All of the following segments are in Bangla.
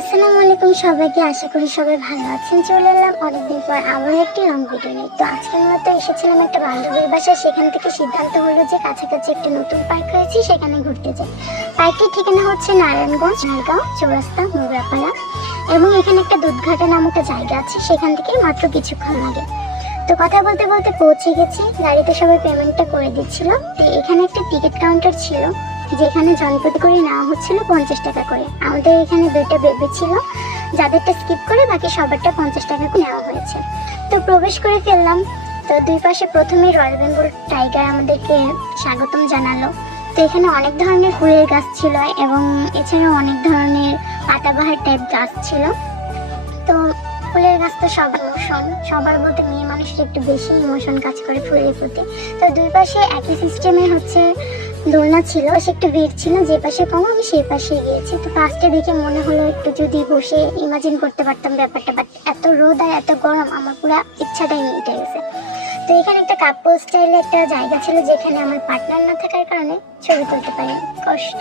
আসসালামু আলাইকুম সবাইকে, আশা করি সবাই ভালো আছেন। চলে এলাম অনেকদিন পর আবার একটি লং ভিডিও নিয়ে। তো আজকে মূলত এসেছিলাম একটা বান্ধবীর বাসায়। সেখান থেকে সিদ্ধান্ত হলো যে কাছাকাছি একটা নতুন পার্ক হয়েছে, সেখানে ঘুরতে যাই। পার্কটির ঠিকানা হচ্ছে নারায়ণগঞ্জ, নারগাঁও, চৌরাস্তা, মোগরাপাড়া। এবং এখানে একটা দুধঘাটা নামক একটা জায়গা আছে, সেখান থেকে মাত্র কিছুক্ষণ লাগে। তো কথা বলতে বলতে পৌঁছে গেছি। গাড়িতে সবাই পেমেন্টটা করে দিচ্ছিল। তো এখানে একটা টিকিট কাউন্টার ছিল, যেখানে জনপ্রতি করে নেওয়া হচ্ছিল 50 টাকা করে। আমাদের এখানে দুইটা বেবি ছিল, যাদেরটা স্কিপ করে বাকি সবারটা 50 টাকা করে নেওয়া হয়েছে। তো প্রবেশ করে ফেললাম। তো দুই পাশে প্রথমে রয়্যাল বেঙ্গল টাইগার আমাদেরকে স্বাগতম জানালো। তো এখানে অনেক ধরনের ফুলের গাছ ছিল এবং এছাড়াও অনেক ধরনের পাতাবাহার টাইপ গাছ ছিল। তো ফুলের গাছ তো সব ইমোশন, সবার বলতে মেয়ে মানুষের একটু বেশি ইমোশন কাজ করে ফুলের প্রতি। তো দুই পাশে একই সিস্টেমে হচ্ছে দোলনা ছিল, সে একটু ভিড় ছিল, যে পাশে কম আমি সেই পাশে গিয়েছি। তো ফার্স্টে দেখে মনে হলো একটু যদি বসে ইমাজিন করতে পারতাম ব্যাপারটা, বাট এত রোদ আর এত গরম আমার পুরো ইচ্ছাটাই মিটে গেছে। তো এখানে একটা কাপল স্টাইলে একটা জায়গা ছিল, যেখানে আমার পার্টনার না থাকার কারণে ছবি তুলতে পারি, কষ্ট।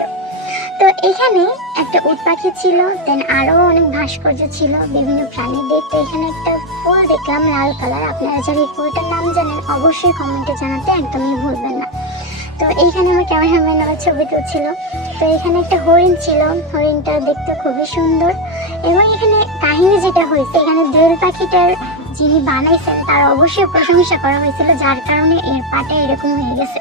তো এখানে একটা উট পাখি ছিল, দেন আরো অনেক ভাস্কর্য ছিল, বিভিন্ন প্রাণীদের। তো এখানে একটা ফুল দেখলাম লাল কালার। আপনারা যারা এই ফুলটার নাম জানেন অবশ্যই কমেন্টে জানাতে একদমই ভুলবেন না। তো এইখানে আমার ক্যামেরাম্যান আমার ছবি তুলছিল। তো এখানে একটা হরিণ ছিল, হরিণটা দেখতে খুবই সুন্দর। এবং এখানে কাহিনী যেটা হয়েছে, এখানে দোয়েল পাখিটার যিনি বানাইছেন তার অবশ্যই প্রশংসা করা হয়েছিল, যার কারণে এর পাটা এরকম হয়ে গেছে।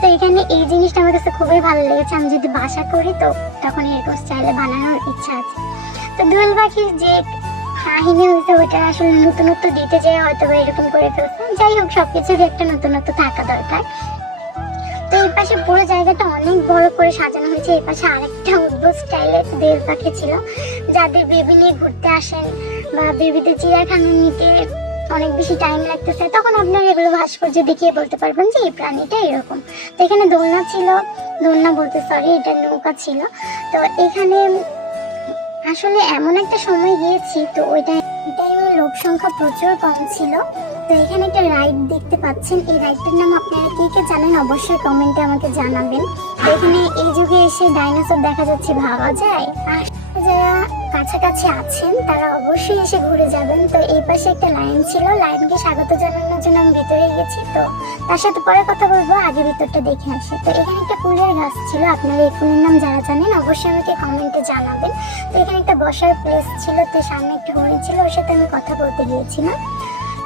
তো এখানে এই জিনিসটা আমার কাছে খুবই ভালো লেগেছে। আমি যদি বাসা করি তো তখন এরকম স্টাইলে বানানোর ইচ্ছা আছে। তো দোয়েল পাখির যে কাহিনী হয়েছে ওইটা আসলে নতুনত্ব দিতে যেয়ে হয়তো এরকম করে ফেলছে। যাই হোক, সবকিছুরই একটা নতুনত্ব থাকা দরকার। তো এই পাশে পুরো জায়গাটা অনেক বড় করে সাজানো হয়েছে। এই পাশে আরেকটা উদ্ভট স্টাইলের দোয়েল পাখি ছিল, যাদের বেবি নিয়ে ঘুরতে আসেন বা বেবিদের চিড়িয়াখানা নিতে অনেক বেশি টাইম লাগতেছে, তখন আপনারা এগুলো ভাস্কর্য দেখিয়ে বলতে পারবেন যে এই প্রাণীটা এরকম। তো এখানে দোলনা ছিল, দোলনা বলতে সরি, এটা নৌকা ছিল। তো এখানে আসলে এমন একটা সময় গিয়েছি, তো ওই টাইমে লোক সংখ্যা প্রচুর কম ছিল। তো এখানে একটা রাইড দেখতে পাচ্ছেন, এই রাইডটার নাম আপনারা কে কে জানেন অবশ্যই কমেন্টে আমাকে জানাবেন। তো এখানে এই যুগে এসে ডাইনোসর দেখা যাচ্ছে, ভাবা যায়। আর যারা কাছাকাছি আছেন তারা অবশ্যই এসে ঘুরে যাবেন। তো এই পাশে একটা লাইন ছিল, লাইনকে স্বাগত জানানোর জন্য আমি ভিতরে গেছি। তো তার সাথে পরে কথা বলবো, আগে ভিতরটা দেখে আসি। তো এখানে একটা ফুলের গাছ ছিল, আপনারা এই ফুলের নাম যারা জানেন অবশ্যই আমাকে কমেন্টে জানাবেন। তো এখানে একটা বসার প্লেস ছিল, তো সামনে একটা হরিণ ছিল, ওর সাথে আমি কথা বলতে গিয়েছিলাম।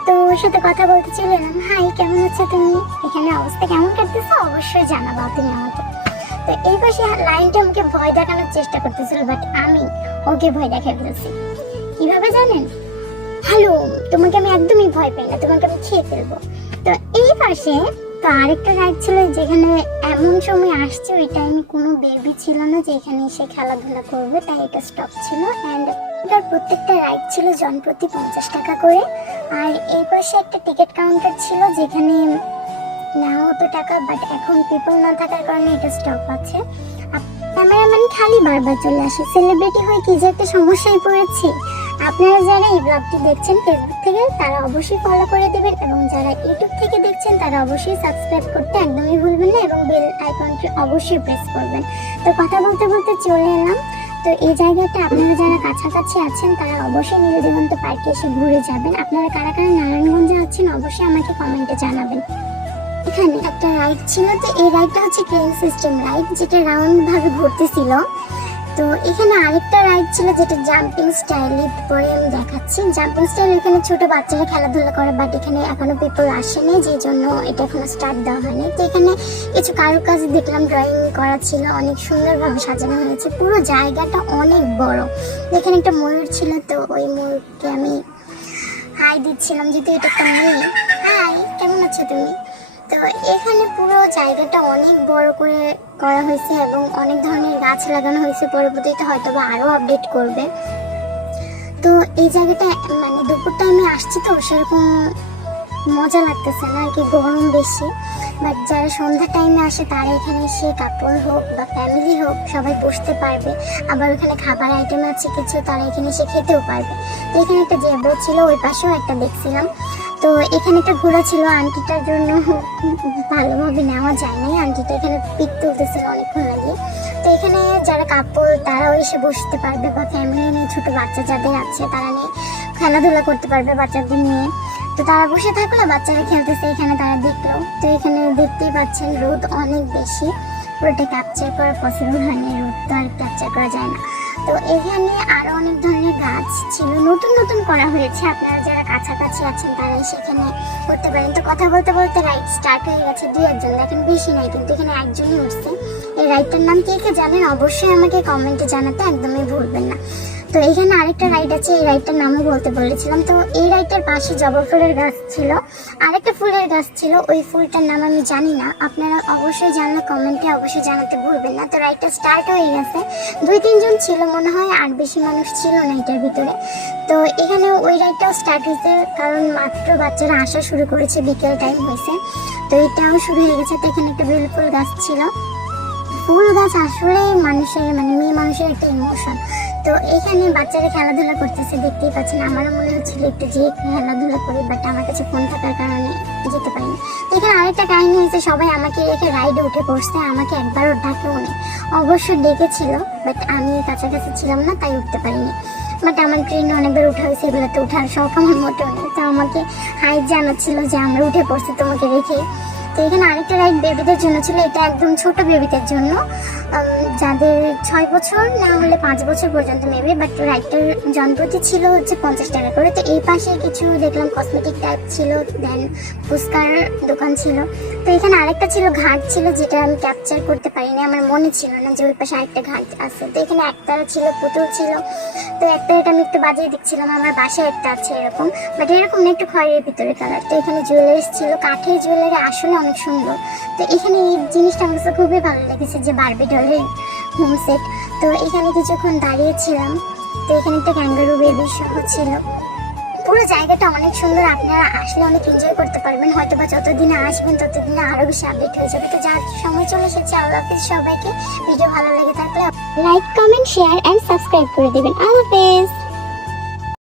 তো ওর সাথে কথা বলতে চলে এলাম। হাই, কেমন আছো তুমি? এখানে অবস্থা কেমন কাটতেছো অবশ্যই জানাবা তুমি আমাকে। তো এই পাশে লাইনটা আমাকে ভয় দেখানোর চেষ্টা করতেছিল, বাট আমি ওকে ভয় দেখাই ফেলছি। কিভাবে জানেন? হ্যালো, তোমাকে আমি একদমই ভয় পাই না, তোমাকে আমি খেয়ে ফেলবো। তো এই পাশে তো আরেকটা রাইড ছিল, যেখানে এমন সময় আসছে ওই টাইমে কোনো বেবি ছিল না যে এখানে এসে খেলাধুলা করবে, তাই এটা স্টপ ছিল। অ্যান্ড এটার প্রত্যেকটা রাইড ছিল জনপ্রতি 50 টাকা করে। আর এই পাশে একটা টিকিট কাউন্টার ছিল, যেখানে নেওয়া হতো টাকা, বাট এখন পিপল না থাকার কারণে এটা স্টপ আছে। ক্যামেরাম্যান খালি বারবার চলে আসে, সেলিব্রিটি হয়ে কি যে একটা সমস্যায় পড়েছি। আপনারা যারা এই ব্লগটি দেখছেন ফেসবুক থেকে তারা অবশ্যই ফলো করে দেবেন, এবং যারা ইউটিউব থেকে দেখছেন তারা অবশ্যই সাবস্ক্রাইব করতে একদমই ভুলবেন না, এবং বেল আইকনটি অবশ্যই প্রেস করবেন। তো কথা বলতে বলতে চলে এলাম। তো এই জায়গাটা আপনারা যারা কাছাকাছি আছেন তারা অবশ্যই নীলদিগন্ত পার্কে এসে ঘুরে যাবেন। আপনারা কারা কারা নারায়ণগঞ্জে আছেন অবশ্যই আমাকে কমেন্টে জানাবেন। এখানে একটা রাইড ছিল, তো এই রাইডটা হচ্ছে ক্রেন সিস্টেম রাইড, যেটা রাউন্ড ভাবে ঘুরতেছিল। তো এখানে আরেকটা রাইড ছিল যেটা জাম্পিং স্টাইল, পরে আমি দেখাচ্ছি। জাম্পিং স্টাইল এখানে ছোট বাচ্চারা খেলাধুলা করে, বাট এখানে এখনো পিপল আসেনি, যে জন্য এটা এখনো স্টার্ট দেওয়া হয়নি। তো এখানে কিছু কারুকাজ দেখলাম, ড্রয়িং করা ছিল, অনেক সুন্দরভাবে সাজানো হয়েছে। পুরো জায়গাটা অনেক বড়। এখানে একটা ময়ূর ছিল, তো ওই ময়ূরকে আমি হাই দিচ্ছিলাম, যেহেতু এটা একটা মেয়ে। হাই, কেমন আছো তুমি? তো এখানে পুরো জায়গাটা অনেক বড় করে করা হয়েছে এবং অনেক ধরনের গাছ লাগানো হয়েছে। পরবর্তীতে হয়তো বা আরো আপডেট করবে। তো এই জায়গাটা মানে দুপুর টাইমে আসছি, তো সেরকম মজা লাগতেছে না আর কি, গরম বেশি। বাট যারা সন্ধ্যা টাইমে আসে তারা এখানে এসে কাপল হোক বা ফ্যামিলি হোক সবাই বসতে পারবে। আবার ওখানে খাবার আইটেম আছে কিছু, তারা এখানে এসে খেতেও পারবে। তো এখানে একটা জেব্রা ছিল, ওই পাশেও একটা দেখছিলাম। তো এখানে একটা ঘোড়া ছিল, আন্টিটার জন্য ভালোভাবে নেওয়া যায় নাই, আন্টিটা এখানে পিক তুলতেছিল অনেকক্ষণ লাগে। তো এখানে যারা কাপড় তারাও এসে বসতে পারবে, বা ফ্যামিলি নিয়ে ছোট বাচ্চা যাদের আছে তারা নিয়ে খেলাধুলা করতে পারবে বাচ্চাদের নিয়ে। তো তারা বসে থাকলো, বাচ্চারা খেলতেছে, এখানে তারা দেখলো। তো এখানে দেখতেই পাচ্ছেন রোদ অনেক বেশি, পুরোটা ক্যাপচার করা পসিবল হয়নি, রোদ তো আর ক্যাপচার করা যায় না। তো এখানে আরো অনেক ধরনের গাছ ছিল, নতুন নতুন করা হয়েছে, আপনারা যারা কাছাকাছি আছেন তারা সেখানে করতে পারেন। তো কথা বলতে বলতে রাইড স্টার্ট হয়ে গেছে, 2-1 দেখেন, বেশি নাই কিন্তু এখানে একজনই উঠছে। এই রাইডটার নাম কে কে জানেন অবশ্যই আমাকে কমেন্টে জানাতে একদমই ভুলবেন না। তো এখানে আরেকটা রাইড আছে, এই রাইডটার নামও বলতে বলেছিলাম। তো এই রাইডটার পাশে জবা ফুলের গাছ ছিল, আরেকটা ফুলের গাছ ছিল, ওই ফুলটার নাম আমি জানি না, আপনারা অবশ্যই জানলে কমেন্টে অবশ্যই জানাতে ভুলবেন না। তো রাইডটা স্টার্ট হয়ে গেছে, 2-3 জন ছিল মনে হয়, আর বেশি মানুষ ছিল না এটার ভিতরে। তো এখানে ওই রাইডটাও স্টার্ট হয়েছে, কারণ মাত্র বাচ্চারা আসা শুরু করেছে, বিকেল টাইম হয়েছে, তো এটাও শুরু হয়ে গেছে। তো এখানে একটা বেল ফুল গাছ ছিল, ফুল গাছ আসলে মানুষের মানে মেয়ে মানুষের একটা ইমোশন। তো এখানে বাচ্চারা খেলাধুলা করতেছে, দেখতেই পাচ্ছেন, আমারও মনে হচ্ছিল একটু যে খেলাধুলা করি, বাট আমার কাছে ফোন থাকার কারণে যেতে পারিনি। তো এখানে আরেকটা কাহিনী হয়েছে, সবাই আমাকে রেখে রাইডে উঠে পড়ছে, আমাকে একবারও ডাকেও নেই, অবশ্য ডেকেছিল, বাট আমি কাছাকাছি ছিলাম না তাই উঠতে পারিনি। বাট আমার ট্রেনে অনেকবার উঠা হয়েছে, এগুলোতে ওঠার শখ আমার মোটেও নেই। তো আমাকে হাই জানাচ্ছিল যে আমরা উঠে পড়ছি তোমাকে রেখে। তো এখানে আরেকটা রাইড বেবিদের জন্য ছিল, এটা একদম ছোট বেবিদের জন্য, যাদের 6 বছর না হলে 5 বছর পর্যন্ত মেবি, বাট রাইডটার জনপ্রতি ছিল হচ্ছে 50 টাকা করে। তো এই পাশে কিছু দেখলাম কসমেটিক টাইপ ছিল, দেন ফুচকার দোকান ছিল। তো এখানে আরেকটা ছিল ঘাট ছিল, যেটা আমি ক্যাপচার করতে পারিনি, আমার মনে ছিল না যে ওই পাশে আরেকটা ঘাট আছে। তো এখানে একতারা ছিল, পুতুল ছিল। তো একটাটা আমি একটু বাজিয়ে দেখছিলাম, আমার বাসায় একটা আছে এরকম, বাট এরকম না, একটু খয়ের ভিতরে কালার। তো এখানে জুয়েলারিস ছিল, কাঠের জুয়েলারি আসলে অনেক সুন্দর। তো এখানে এই জিনিসটা আমার কাছে খুবই ভালো লেগেছে, যে বারবি ডলের হোম সেট। তো এখানে কিছুক্ষণ দাঁড়িয়েছিলাম। তো এখানে একটা ক্যাঙ্গারু বেবি সহ ছিল, পুরো জায়গাটা অনেক সুন্দর, আপনারা আসলে অনেক এনজয় করতে পারবেন। হয়তো বা যতদিনে আসবেন ততদিনে আরো বেশি আপডেট হয়ে যাবে। তো যার সময় চলে এসেছে, আল্লাহ হাফেজ সবাইকে। ভিডিও ভালো লেগে থাকলে like, comment, share and subscribe করে দিবেন। আল্লাহ হাফেজ।